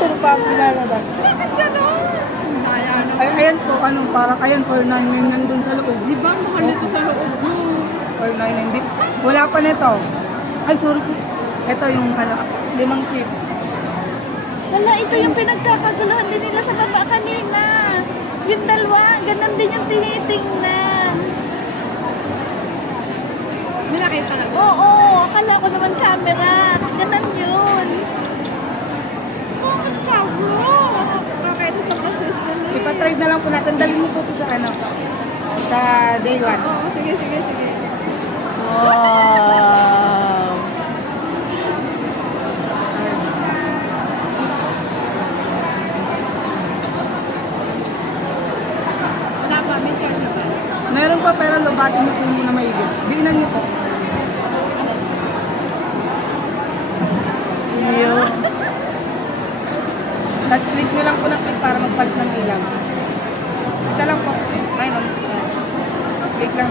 Puro pa ang pinalabas. Ay, ayan po, parang ayan, 499 nandun sa loob. Di ba mahal ito sa loob mo? 499 din. Wala pa nito. Ay, sorry po. Ito yung 5 chip. Wala, ito yung pinagkakaguluhan din nila sa baba kanina. Yung dalawa, ganun din yung tinitingnan. May nakita ka. Oo, akala ko naman camera. Ganun yun. Oh, ano ka, bro? Bakit ito sa consistent na Ipa-try na lang po natin. Dalhin mo po ito sa sa day 1. Oo, sige. Wow. Wala ba? May charge na ba? Meron pa pero lobatin niyo po muna maigi. Diinan niyo po. Yun. Tapos click niyo lang po na click para magpalit ng ilaw. Isa lang po. Ayun. Click lang.